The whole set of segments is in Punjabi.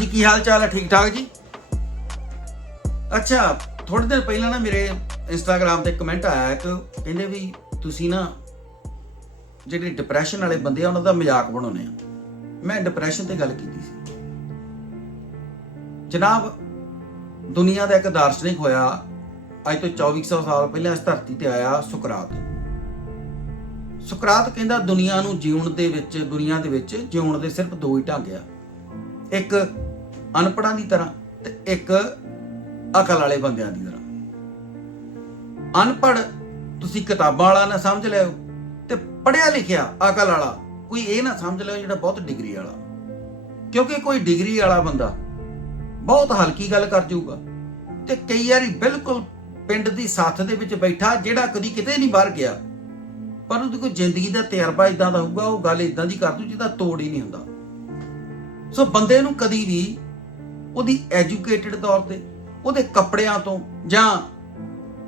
ਜੀ, ਕੀ ਹਾਲ ਚਾਲ ਹੈ? ਠੀਕ ਠਾਕ ਜੀ? ਅੱਛਾ ਥੋੜੇ ਦਿਨ ਪਹਿਲਾਂ ਨਾ ਮੇਰੇ ਇੰਸਟਾਗ੍ਰam ਤੇ ਕਮੈਂਟ ਆਇਆ ਇੱਕ, ਕਹਿੰਦੇ ਵੀ ਤੁਸੀਂ ਨਾ ਜਿਹੜੇ ਡਿਪਰੈਸ਼ਨ ਵਾਲੇ ਬੰਦੇ ਆ, ਉਹਨਾਂ ਦਾ ਮਜ਼ਾਕ ਬਣਾਉਂਦੇ ਆ ਮੈਂ ਡਿਪਰੈਸ਼ਨ ਤੇ ਗੱਲ ਕੀਤੀ ਸੀ। ਜਨਾਬ, ਦੁਨੀਆ ਦਾ ਇੱਕ ਦਾਰਸ਼ਨਿਕ ਹੋਇਆ, ਅੱਜ ਤੋਂ 2400 ਸਾਲ ਪਹਿਲਾਂ ਇਸ ਧਰਤੀ ਤੇ ਆਇਆ ਸੁਕਰਾਤ। ਸੁਕਰਾਤ ਕਹਿੰਦਾ ਦੁਨੀਆ ਨੂੰ ਜਿਉਣ ਦੇ ਵਿੱਚ, ਦੁਨੀਆ ਦੇ ਵਿੱਚ ਜਿਉਣ ਦੇ ਸਿਰਫ ਦੋ ਹੀ ਢੰਗ ਆ। ਇੱਕ ਅਨਪੜਾਂ ਦੀ ਤਰ੍ਹਾਂ ਤੇ ਇੱਕ ਅਕਲ ਵਾਲੇ ਬੰਦਿਆਂ ਦੀ ਤਰ੍ਹਾਂ। ਅਨਪੜ ਤੁਸੀਂ ਕਿਤਾਬਾਂ ਵਾਲਾ ਨਾ ਸਮਝ ਲਿਓ ਤੇ ਪੜਿਆ ਲਿਖਿਆ ਅਕਲ ਵਾਲਾ ਕੋਈ ਇਹ ਨਾ ਸਮਝ ਲਿਓ ਜਿਹੜਾ ਬਹੁਤ ਡਿਗਰੀ ਵਾਲਾ। ਕਿਉਂਕਿ ਕੋਈ ਡਿਗਰੀ ਵਾਲਾ ਬੰਦਾ ਬਹੁਤ ਹਲਕੀ ਗੱਲ ਕਰ ਜਾਊਗਾ ਤੇ ਕਈ ਵਾਰੀ ਬਿਲਕੁਲ ਪਿੰਡ ਦੀ ਸਾਥ ਦੇ ਵਿੱਚ ਬੈਠਾ ਜਿਹੜਾ ਕਦੀ ਕਿਤੇ ਨਹੀਂ ਬਾਹਰ ਗਿਆ, ਪਰ ਉਹਦੀ ਕੋਈ ਜ਼ਿੰਦਗੀ ਦਾ ਤਜਰਬਾ ਇਦਾਂ ਦਾ ਹੋਊਗਾ, ਉਹ ਗੱਲ ਇਦਾਂ ਦੀ ਕਰ ਦੂ ਜਿਹਦਾ ਤੋੜ ਹੀ ਨਹੀਂ ਹੁੰਦਾ। ਸੋ ਬੰਦੇ ਨੂੰ ਕਦੀ ਵੀ ਉਹਦੀ ਐਜੂਕੇਟਿਡ ਤੌਰ ਤੇ, ਉਹਦੇ ਕੱਪੜਿਆਂ ਤੋਂ ਜਾਂ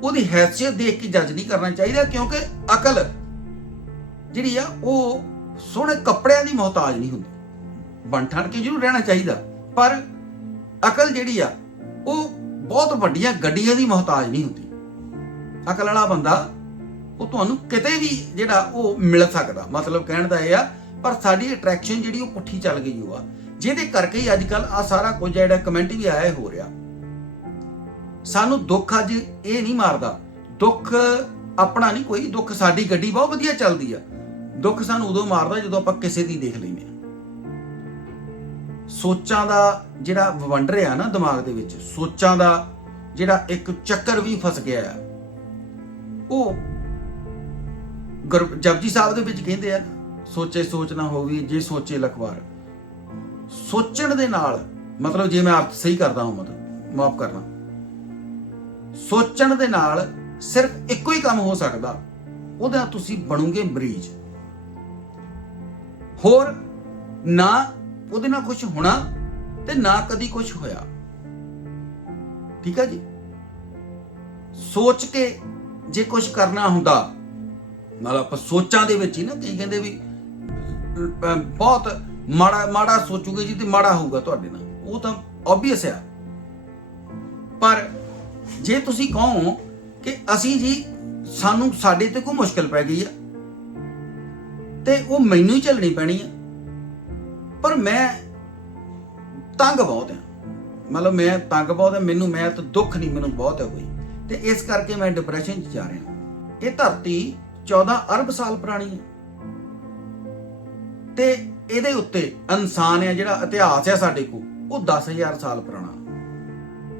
ਉਹਦੀ ਹੈਸੀਅਤ ਦੇਖ ਕੇ ਜੱਜ ਨਹੀਂ ਕਰਨਾ ਚਾਹੀਦਾ ਕਿਉਂਕਿ ਅਕਲ ਜਿਹੜੀ ਆ, ਉਹ ਸੋਹਣੇ ਕੱਪੜਿਆਂ ਦੀ ਮੁਹਤਾਜ ਨਹੀਂ ਹੁੰਦੀ। ਬਣ ਠਣ ਕੇ ਜ਼ਰੂਰ ਰਹਿਣਾ ਚਾਹੀਦਾ, ਪਰ ਅਕਲ ਜਿਹੜੀ ਆ, ਉਹ ਬਹੁਤ ਵੱਡੀਆਂ ਗੱਡੀਆਂ ਦੀ ਮੁਹਤਾਜ ਨਹੀਂ ਹੁੰਦੀ। ਅਕਲ ਵਾਲਾ ਬੰਦਾ, ਉਹ ਤੁਹਾਨੂੰ ਕਿਤੇ ਵੀ ਜਿਹੜਾ ਉਹ ਮਿਲ ਸਕਦਾ। ਮਤਲਬ ਕਹਿਣ ਦਾ ਇਹ ਆ, ਪਰ ਸਾਡੀ ਅਟਰੈਕਸ਼ਨ ਜਿਹੜੀ ਉਹ ਪੁੱਠੀ ਚੱਲ ਗਈ ਉਹ ਆ ਜਿਹਦੇ ਕਰਕੇ ਹੀ ਅੱਜ ਕੱਲ ਆ ਸਾਰਾ ਕੁਝ ਜਿਹੜਾ ਕਮੈਂਟ ਵੀ ਆਇਆ ਹੋ ਰਿਹਾ। ਸਾਨੂੰ ਦੁੱਖ ਅੱਜ ਇਹ ਨਹੀਂ ਮਾਰਦਾ। ਦੁੱਖ ਆਪਣਾ ਨਹੀਂ, ਕੋਈ ਦੁੱਖ ਸਾਡੀ ਗੱਡੀ ਬਹੁਤ ਵਧੀਆ ਚੱਲਦੀ ਆ। ਦੁੱਖ ਸਾਨੂੰ ਉਦੋਂ ਮਾਰਦਾ ਜਦੋਂ ਆਪਾਂ ਕਿਸੇ ਦੀ ਦੇਖ ਲੈਂਦੇ ਆ। ਸੋਚਾਂ ਦਾ ਜਿਹੜਾ ਵੰਡਰ ਆ ਨਾ ਦਿਮਾਗ ਦੇ ਵਿੱਚ, ਸੋਚਾਂ ਦਾ ਜਿਹੜਾ ਇੱਕ ਚੱਕਰ ਵੀ ਫਸ ਗਿਆ ਆ। ਉਹ ਗੁਰ- ਜਪਜੀ ਸਾਹਿਬ ਦੇ ਵਿੱਚ ਕਹਿੰਦੇ ਆ, ਸੋਚੇ ਸੋਚ ਨਾ ਹੋਵੇ, ਜੇ ਸੋਚੇ ਲਖਵਾਰ। ਸੋਚਣ ਦੇ ਨਾਲ, ਮਤਲਬ ਜੇ ਮੈਂ ਅਰਥ ਸਹੀ ਕਰਦਾ ਹਾਂ, ਮਤਲਬ, ਮਾਫ ਕਰਨਾ। ਸੋਚਣ ਦੇ ਨਾਲ ਸਿਰਫ ਇੱਕੋ ਹੀ ਕੰਮ ਹੋ ਸਕਦਾ, ਉਹਦਾ ਤੁਸੀਂ ਬਣੋਗੇ ਮਰੀਜ਼। ਹੋਰ, ਨਾ ਉਹਦੇ ਨਾਲ ਕੁਝ ਹੋਣਾ ਤੇ ਨਾ ਕਦੀ ਕੁਝ ਹੋਇਆ। ਠੀਕ ਹੈ ਜੀ? ਸੋਚ ਕੇ ਜੇ ਕੁਝ ਕਰਨਾ ਹੁੰਦਾ, ਮਤਲਬ ਆਪਾਂ ਸੋਚਾਂ ਦੇ ਵਿੱਚ ਹੀ ਨਾ ਕਈ ਕਹਿੰਦੇ ਵੀ ਬਹੁਤ ਮਾੜਾ ਮਾੜਾ ਸੋਚੂਗੇ ਜੀ ਤੇ ਮਾੜਾ ਹੋਊਗਾ ਤੁਹਾਡੇ ਨਾਲ। ਉਹ ਤਾਂ ਆਬਵੀਅਸ ਆ। ਪਰ ਜੇ ਤੁਸੀਂ ਕਹੋ ਕਿ ਅਸੀਂ ਜੀ, ਸਾਨੂੰ ਸਾਡੇ ਤੇ ਕੋਈ ਮੁਸ਼ਕਲ ਪੈ ਗਈ ਆ, ਤੇ ਉਹ ਮੈਨੂੰ ਹੀ ਝੱਲਣੀ ਪੈਣੀ ਆ। ਪਰ ਮੈਂ ਤੰਗ ਬਹੁਤ ਆ। ਮਤਲਬ ਮੈਂ ਤੰਗ ਬਹੁਤ ਆ, ਮੈਨੂੰ, ਮੈਂ ਤਾਂ ਦੁੱਖ ਨਹੀਂ, ਮੈਨੂੰ ਬਹੁਤ ਹੈ ਕੋਈ। ਤੇ ਇਸ ਕਰਕੇ ਮੈਂ ਡਿਪਰੈਸ਼ਨ 'ਚ ਜਾ ਰਿਹਾ। ਇਹ ਧਰਤੀ 14 ਅਰਬ ਸਾਲ ਪੁਰਾਣੀ ਹੈ ਤੇ ਇਹਦੇ ਉੱਤੇ ਇਨਸਾਨ ਹੈ ਜਿਹੜਾ ਇਤਿਹਾਸ ਹੈ ਸਾਡੇ ਕੋਲ, ਉਹ 10000 ਸਾਲ ਪੁਰਾਣਾ।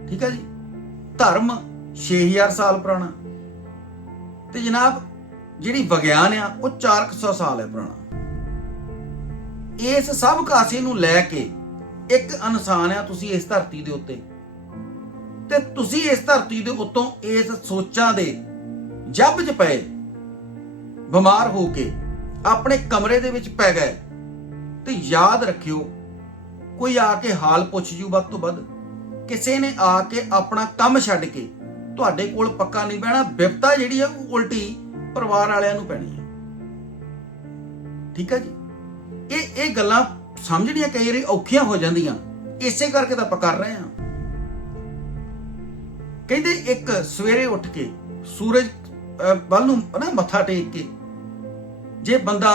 ਠੀਕ ਹੈ ਜੀ? ਧਰਮ 6000 ਸਾਲ ਪੁਰਾਣਾ। ਤੇ ਜਨਾਬ, ਜਿਹੜੀ ਵਿਗਿਆਨ ਆ, ਉਹ 400 ਸਾਲ ਹੈ ਪੁਰਾਣਾ। ਇਸ ਸਭ ਕਾਸੇ ਨੂੰ ਲੈ ਕੇ ਇੱਕ ਇਨਸਾਨ ਆ ਤੁਸੀਂ ਇਸ ਧਰਤੀ ਦੇ ਉੱਤੇ। ਤੇ ਤੁਸੀਂ ਇਸ ਧਰਤੀ ਦੇ ਉੱਤੋਂ ਇਸ ਸੋਚਾਂ ਦੇ ਜੱਬ 'ਚ ਪਏ, ਬਿਮਾਰ ਹੋ ਕੇ ਆਪਣੇ ਕਮਰੇ ਦੇ ਵਿੱਚ ਪੈ ਗਏ। ਤੇ ਯਾਦ ਰੱਖਿਓ ਕੋਈ ਆ ਕੇ ਹਾਲ ਪੁੱਛ ਜੂ ਵੱਧ ਤੋਂ ਵੱਧ। ਕਿਸੇ ਨੇ ਆ ਕੇ ਆਪਣਾ ਕੰਮ ਛੱਡ ਕੇ ਤੁਹਾਡੇ ਕੋਲ ਪੱਕਾ ਨਹੀਂ ਬਹਿਣਾ ਵਿਪਤਾ ਜਿਹੜੀ ਆ ਉਹ ਉਲਟੀ ਪਰਿਵਾਰ ਵਾਲਿਆਂ ਨੂੰ ਪੈਣੀ ਹੈ ਠੀਕ ਹੈ ਜੀ? ਇਹ ਇਹ ਗੱਲਾਂ ਸਮਝਣੀਆਂ ਕਈ ਵਾਰੀ ਔਖੀਆਂ ਹੋ ਜਾਂਦੀਆਂ। ਇਸੇ ਕਰਕੇ ਤਾਂ ਆਪਾਂ ਕਰ ਰਹੇ ਹਾਂ। ਕਹਿੰਦੇ ਇੱਕ ਸਵੇਰੇ ਉੱਠ ਕੇ ਸੂਰਜ ਅਹ, ਵੱਲ ਨੂੰ ਨਾ ਮੱਥਾ ਟੇਕ ਕੇ ਜੇ ਬੰਦਾ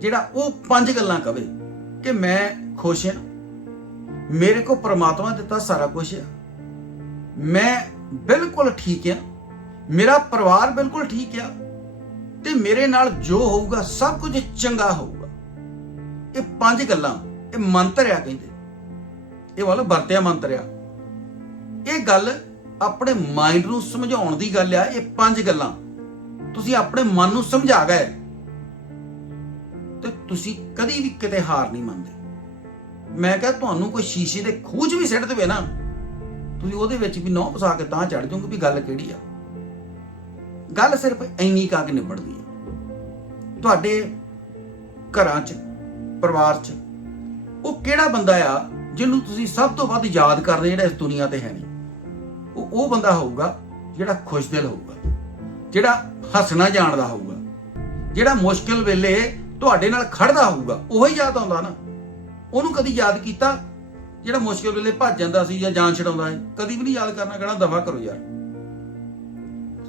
ਜਿਹੜਾ ਉਹ ਪੰਜ ਗੱਲਾਂ ਕਵੇ ਕਿ ਮੈਂ ਖੁਸ਼ ਹਾਂ। ਮੇਰੇ ਕੋ ਪ੍ਰਮਾਤਮਾ ਦਿੱਤਾ ਸਾਰਾ ਕੁਝ ਹੈ ਮੈਂ ਬਿਲਕੁਲ ਠੀਕ ਹਾਂ। ਮੇਰਾ ਪਰਿਵਾਰ ਬਿਲਕੁਲ ਠੀਕ ਆ। ਤੇ ਮੇਰੇ ਨਾਲ ਜੋ ਹੋਊਗਾ, ਸਭ ਕੁਝ ਚੰਗਾ ਹੋਊਗਾ। ਇਹ ਪੰਜ ਗੱਲਾਂ, ਇਹ ਮੰਤਰ ਆ ਕਹਿੰਦੇ। ਇਹ ਵਾਲਾ ਵਰਤਿਆ ਮੰਤਰ ਆ। ਇਹ ਗੱਲ ਆਪਣੇ ਮਾਈਂਡ ਨੂੰ ਸਮਝਾਉਣ ਦੀ ਗੱਲ ਆ। ਇਹ ਪੰਜ ਗੱਲਾਂ। ਤੁਸੀਂ ਆਪਣੇ ਮਨ ਨੂੰ ਸਮਝਾ ਗਏ। ਤੁਸੀਂ ਕਦੀ ਵੀ ਕਿਤੇ ਹਾਰ ਨਹੀਂ ਮੰਨਦੇ। ਮੈਂ ਕਿਹਾ ਤੁਹਾਨੂੰ ਕੋਈ ਸ਼ੀਸ਼ੇ ਦੇ ਖੂਜ ਵੀ ਸਿੱਟ ਦੇਵੇ ਨਾ, ਤੁਸੀਂ ਉਹਦੇ ਵਿੱਚ ਵੀ ਨੌ ਫਸਾ ਕੇ ਤਾਂ ਚੜ ਜਾਓਗੇ ਵੀ ਗੱਲ ਕਿਹੜੀ ਆ। ਗੱਲ ਸਿਰਫ ਇੰਨੀ ਕਾ ਕੇ ਨਿਬੜਦੀ ਹੈ ਤੁਹਾਡੇ ਘਰਾਂ 'ਚ, ਪਰਿਵਾਰ 'ਚ, ਉਹ ਕਿਹੜਾ ਬੰਦਾ ਆ ਜਿਹਨੂੰ ਤੁਸੀਂ ਸਭ ਤੋਂ ਵੱਧ ਯਾਦ ਕਰਦੇ ਜਿਹੜਾ ਇਸ ਦੁਨੀਆ ਤੇ ਹੈ ਨਹੀਂ? ਉਹ ਉਹ ਬੰਦਾ ਹੋਊਗਾ ਜਿਹੜਾ ਖੁਸ਼ਦਿਲ ਹੋਊਗਾ, ਜਿਹੜਾ ਹੱਸਣਾ ਜਾਣਦਾ ਹੋਊਗਾ, ਜਿਹੜਾ ਮੁਸ਼ਕਿਲ ਵੇਲੇ ਤੁਹਾਡੇ ਨਾਲ ਖੜਦਾ ਹੋਊਗਾ, ਉਹੀ ਯਾਦ ਆਉਂਦਾ ਨਾ। ਉਹਨੂੰ ਕਦੀ ਯਾਦ ਕੀਤਾ? ਜਿਹੜਾ ਮੁਸ਼ਕਿਲ ਵੇਲੇ ਭੱਜ ਜਾਂਦਾ ਸੀ ਜਾਂ ਜਾਨ ਛਡਾਉਂਦਾ ਹੈ ਕਦੀ ਵੀ ਨਹੀਂ ਯਾਦ ਕਰਨਾ, ਕਹਿਣਾ, ਦਫਾ ਕਰੋ ਯਾਰ।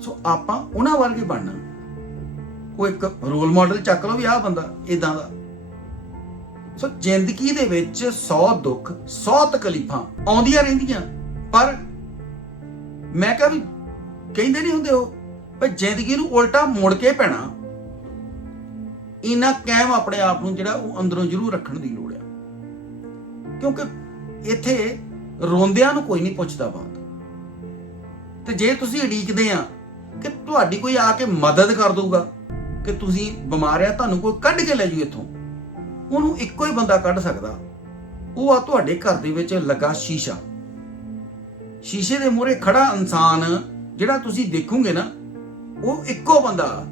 ਸੋ ਆਪਾਂ ਉਹਨਾਂ ਵਰਗੇ ਬਣਨਾ। ਉਹ ਇੱਕ ਰੋਲ ਮਾਡਲ ਚੱਕ ਲਓ ਵੀ ਆਹ ਬੰਦਾ ਇਦਾਂ ਦਾ। ਸੋ ਜ਼ਿੰਦਗੀ ਦੇ ਵਿੱਚ 100 ਦੁੱਖ 100 ਤਕਲੀਫਾਂ ਆਉਂਦੀਆਂ ਰਹਿੰਦੀਆਂ, ਪਰ ਮੈਂ ਕਿਹਾ ਵੀ ਕਹਿੰਦੇ ਨਹੀਂ ਹੁੰਦੇ ਉਹ, ਵੀ ਜ਼ਿੰਦਗੀ ਨੂੰ ਉਲਟਾ ਮੁੜ ਕੇ ਪੈਣਾ। ਇੰਨਾ ਕਾਇਮ ਆਪਣੇ ਆਪ ਨੂੰ ਜਿਹੜਾ ਉਹ ਅੰਦਰੋਂ ਜ਼ਰੂਰ ਰੱਖਣ ਦੀ ਲੋੜ ਆ। ਕਿਉਂਕਿ ਇੱਥੇ ਰੋਂਦਿਆਂ ਨੂੰ ਕੋਈ ਨਹੀਂ ਪੁੱਛਦਾ ਬਾਤ। ਤੇ ਜੇ ਤੁਸੀਂ ਉਡੀਕਦੇ ਆ ਕਿ ਤੁਹਾਡੀ ਕੋਈ ਆ ਕੇ ਮਦਦ ਕਰ ਦਊਗਾ, ਕਿ ਤੁਸੀਂ ਬਿਮਾਰ ਆ, ਤੁਹਾਨੂੰ ਕੋਈ ਕੱਢ ਕੇ ਲੈ ਜੂ ਇੱਥੋਂ, ਉਹਨੂੰ ਇੱਕੋ ਹੀ ਬੰਦਾ ਕੱਢ ਸਕਦਾ। ਉਹ ਆ ਤੁਹਾਡੇ ਘਰ ਦੇ ਵਿੱਚ ਲੱਗਾ ਸ਼ੀਸ਼ਾ। ਸ਼ੀਸ਼ੇ ਦੇ ਮੂਹਰੇ ਖੜਾ ਇਨਸਾਨ ਜਿਹੜਾ ਤੁਸੀਂ ਦੇਖੋਗੇ ਨਾ, ਉਹ ਇੱਕੋ ਬੰਦਾ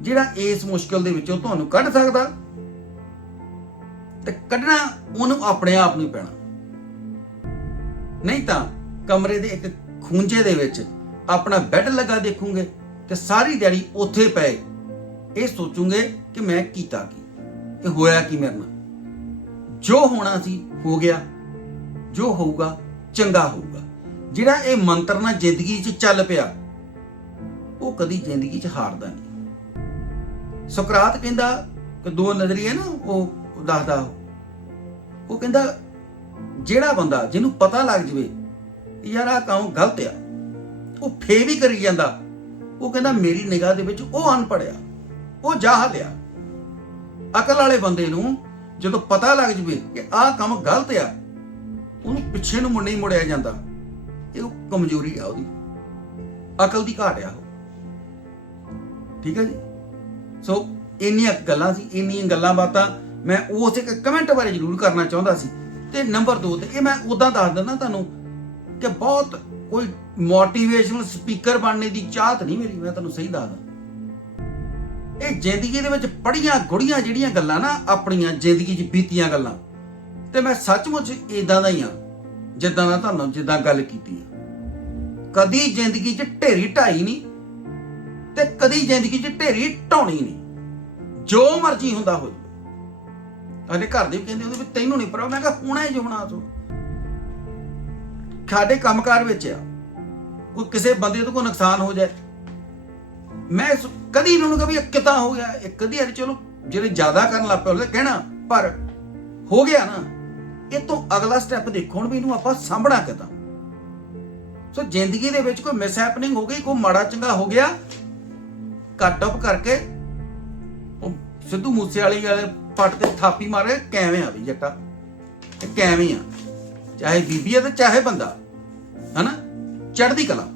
ਜਿਹੜਾ ਇਸ ਮੁਸ਼ਕਲ ਦੇ ਵਿੱਚੋਂ ਤੁਹਾਨੂੰ ਕੱਢ ਸਕਦਾ, ਤੇ ਕੱਢਣਾ ਉਹਨੂੰ ਆਪਣੇ ਆਪ ਨੂੰ ਪੈਣਾ। ਨਹੀਂ ਤਾਂ ਕਮਰੇ ਦੇ ਇੱਕ ਖੂੰਜੇ ਦੇ ਵਿੱਚ ਆਪਣਾ ਬੈੱਡ ਲੱਗਾ ਦੇਖੋਗੇ ਤੇ ਸਾਰੀ ਦਿਹਾੜੀ ਉੱਥੇ ਪਏ। ਇਹ ਸੋਚੂਗੇ ਕਿ ਮੈਂ ਕੀਤਾ ਕੀ ਇਹ ਹੋਇਆ ਕੀ ਮੇਰੇ ਨਾਲ। ਜੋ ਹੋਣਾ ਸੀ ਹੋ ਗਿਆ, ਜੋ ਹੋਊਗਾ ਚੰਗਾ ਹੋਊਗਾ। ਜਿਹੜਾ ਇਹ ਮੰਤਰ ਨਾਲ ਜ਼ਿੰਦਗੀ 'ਚ ਚੱਲ ਪਿਆ, ਉਹ ਕਦੀ ਜ਼ਿੰਦਗੀ 'ਚ ਹਾਰਦਾ ਨਹੀਂ। ਸੁਕਰਾਤ ਕਹਿੰਦਾ, ਕਿ ਦੋ ਨਜ਼ਰੀਏ ਨਾ ਉਹ ਦੱਸਦਾ ਉਹ। ਕਹਿੰਦਾ, ਜਿਹੜਾ ਬੰਦਾ ਜਿਹਨੂੰ ਪਤਾ ਲੱਗ ਜਵੇ ਯਾਰ ਆਹ ਕੰਮ ਗਲਤ ਆ, ਉਹ ਫੇ ਵੀ ਕਰੀ ਜਾਂਦਾ। ਉਹ ਕਹਿੰਦਾ, ਮੇਰੀ ਨਿਗਾਹ ਦੇ ਵਿੱਚ ਉਹ ਅਨਪੜ੍ਹ ਆ, ਉਹ ਜਾਹਲ ਆ। ਅਕਲ ਵਾਲੇ ਬੰਦੇ ਨੂੰ ਜਦੋਂ ਪਤਾ ਲੱਗ ਜਵੇ ਕਿ ਆਹ ਕੰਮ ਗਲਤ ਆ, ਉਹਨੂੰ ਪਿੱਛੇ ਨੂੰ ਮੁੜ ਮੁੜਿਆ ਜਾਂਦਾ। ਇਹ ਉਹ ਕਮਜ਼ੋਰੀ ਆ ਉਹਦੀ। ਅਕਲ ਦੀ ਘਾਟ ਆ ਉਹ। ਠੀਕ ਹੈ ਜੀ? ਸੋ ਇੰਨੀਆਂ ਗੱਲਾਂ ਸੀ, ਇੰਨੀਆਂ ਗੱਲਾਂ ਬਾਤਾਂ ਮੈਂ ਉਸ ਇੱਕ ਕਮੈਂਟ ਬਾਰੇ ਜ਼ਰੂਰ ਕਰਨਾ ਚਾਹੁੰਦਾ ਸੀ। ਤੇ ਨੰਬਰ 2 ਤੇ ਇਹ ਮੈਂ ਉਦਾਂ ਦੱਸ ਦਿੰਦਾ ਤੁਹਾਨੂੰ ਕਿ ਬਹੁਤ ਕੋਈ ਮੋਟੀਵੇਸ਼ਨਲ ਸਪੀਕਰ ਬਣਨੇ ਦੀ ਚਾਹਤ ਨਹੀਂ ਮੇਰੀ ਮੈਂ ਤੁਹਾਨੂੰ ਸਹੀ ਦੱਸਦਾ ਇਹ ਜ਼ਿੰਦਗੀ ਦੇ ਵਿੱਚ ਪੜੀਆਂ ਗੁੜੀਆਂ ਜਿਹੜੀਆਂ ਗੱਲਾਂ ਨਾ, ਆਪਣੀਆਂ ਜ਼ਿੰਦਗੀ 'ਚ ਬੀਤੀਆਂ ਗੱਲਾਂ। ਤੇ ਮੈਂ ਸੱਚਮੁੱਚ ਇਦਾਂ ਦਾ ਹੀ ਆ ਜਿੱਦਾਂ ਦਾ ਤੁਹਾਨੂੰ ਜਿੱਦਾਂ ਗੱਲ ਕੀਤੀ ਆ। ਕਦੀ ਜ਼ਿੰਦਗੀ 'ਚ ਢੇਰੀ ਢਾਈ ਨਹੀਂ ਤੇ ਕਦੀ ਜ਼ਿੰਦਗੀ 'ਚ ਢੇਰੀ ਢਾਉਣੀ ਨਹੀਂ। ਜੋ ਮਰਜ਼ੀ ਹੁੰਦਾ ਹੋ ਜਾਵੇ ਅਨੇ ਘਰ ਦੇ ਵੀ ਕਹਿੰਦੇ ਹੁੰਦੇ ਵੀ ਤੈਨੂੰ ਨਹੀਂ ਪਰਵਾ ਮੈਂ ਕਿਹਾ, ਹੋਣਾ ਹੀ ਹੋਣਾ ਤੂੰ। ਸਾਡੇ ਕੰਮਕਾਰ ਵਿੱਚ ਆ। ਕੋਈ ਕਿਸੇ ਬੰਦੇ ਤੋਂ ਕੋਈ ਨੁਕਸਾਨ ਹੋ ਜਾਏ। ਮੈਂ ਸ- ਕਦੀ ਇਹਨਾਂ ਨੂੰ ਕभी ਕਿਤਾ ਹੋ ਗਿਆ ਇਹ ਕਦੀ ਅਰੇ ਚਲੋ, ਜਿਹੜੇ ਜ਼ਿਆਦਾ ਕਰਨ ਲੱਗ ਪਏ ਉਹਦੇ ਕਹਿਣਾ। ਪਰ ਹੋ ਗਿਆ ਨਾ। ਇਹ ਤੋਂ ਅਗਲਾ ਸਟੈਪ ਦੇਖੋ ਹੁਣ ਵੀ ਇਹਨੂੰ ਆਪਾਂ ਸਾਂਭਣਾ ਕਿਦਾਂ। ਸੋ ਜ਼ਿੰਦਗੀ ਦੇ ਵਿੱਚ ਕੋਈ ਮਿਸ ਹੈਪਨਿੰਗ ਹੋ ਗਈ, ਕੋਈ ਮਾੜਾ ਚੰਗਾ ਹੋ ਗਿਆ ਕੱਟ ਅਪ ਕਰਕੇ ਉਹ ਸਿੱਧੂ ਮੂਸੇ ਵਾਲੀ ਵਾਲੇ ਫੱਟ ਤੇ ਥਾਪੀ ਮਾਰੇ, ਕਿਵੇਂ ਆ ਵੀ ਜੱਟਾ? ਕਿਵੇਂ ਆ? ਚਾਹੇ ਬੀਬੀ ਆ ਤੇ ਚਾਹੇ ਬੰਦਾ, ਹਨਾ? ਚੜ੍ਹਦੀ ਕਲਾ।